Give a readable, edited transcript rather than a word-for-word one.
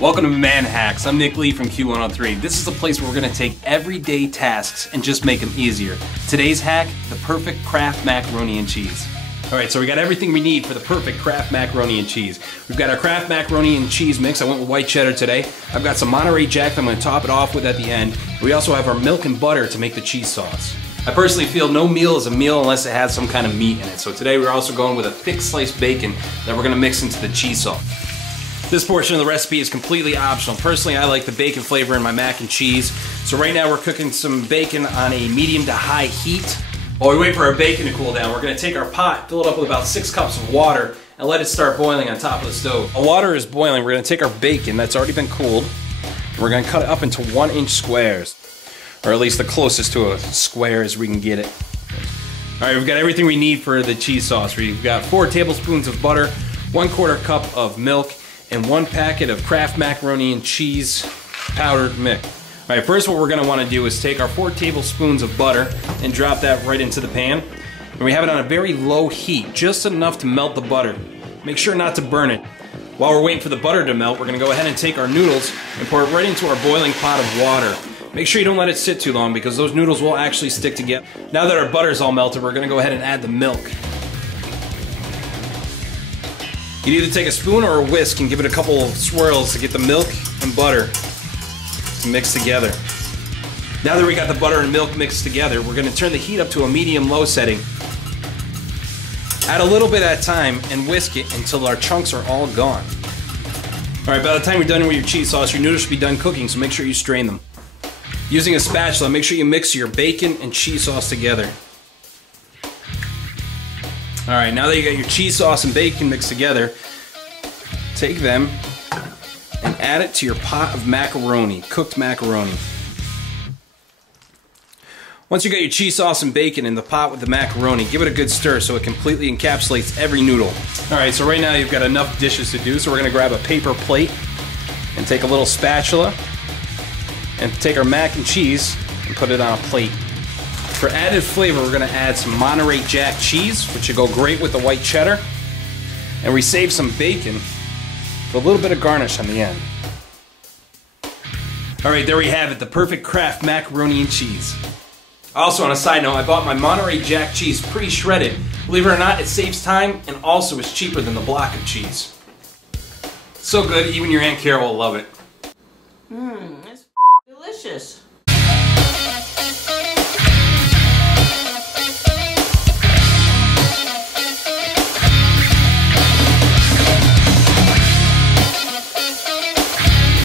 Welcome to Man Hacks. I'm Nick Lee from Q103. This is a place where we're going to take everyday tasks and just make them easier. Today's hack, the perfect Kraft macaroni and cheese. Alright, so we got everything we need for the perfect Kraft macaroni and cheese. We've got our Kraft macaroni and cheese mix. I went with white cheddar today. I've got some Monterey Jack that I'm going to top it off with at the end. We also have our milk and butter to make the cheese sauce. I personally feel no meal is a meal unless it has some kind of meat in it. So today we're also going with a thick sliced bacon that we're going to mix into the cheese sauce. This portion of the recipe is completely optional. Personally, I like the bacon flavor in my mac and cheese. So right now we're cooking some bacon on a medium to high heat. While we wait for our bacon to cool down, we're going to take our pot, fill it up with about 6 cups of water, and let it start boiling on top of the stove. While water is boiling, we're going to take our bacon that's already been cooled, and we're going to cut it up into 1-inch squares. Or at least the closest to a square as we can get it. Alright, we've got everything we need for the cheese sauce. We've got 4 tablespoons of butter, 1/4 cup of milk, and 1 packet of Kraft macaroni and cheese powdered mix. Alright, first what we're going to want to do is take our 4 tablespoons of butter and drop that right into the pan. And we have it on a very low heat, just enough to melt the butter. Make sure not to burn it. While we're waiting for the butter to melt, we're going to go ahead and take our noodles and pour it right into our boiling pot of water. Make sure you don't let it sit too long because those noodles will actually stick together. Now that our butter's all melted, we're going to go ahead and add the milk. You can either take a spoon or a whisk and give it a couple of swirls to get the milk and butter to mix together. Now that we got the butter and milk mixed together, we're going to turn the heat up to a medium-low setting. Add a little bit at a time and whisk it until our chunks are all gone. Alright, by the time you're done with your cheese sauce, your noodles should be done cooking, so make sure you strain them. Using a spatula, make sure you mix your bacon and cheese sauce together. Alright, now that you got your cheese sauce and bacon mixed together, take them and add it to your pot of macaroni, cooked macaroni. Once you got your cheese sauce and bacon in the pot with the macaroni, give it a good stir so it completely encapsulates every noodle. Alright, so right now you've got enough dishes to do, so we're going to grab a paper plate and take a little spatula and take our mac and cheese and put it on a plate. For added flavor, we're going to add some Monterey Jack cheese, which will go great with the white cheddar. And we save some bacon with a little bit of garnish on the end. Alright, there we have it, the perfect Kraft macaroni and cheese. Also, on a side note, I bought my Monterey Jack cheese pre-shredded. Believe it or not, it saves time and also is cheaper than the block of cheese. So good, even your Aunt Carol will love it. It's delicious.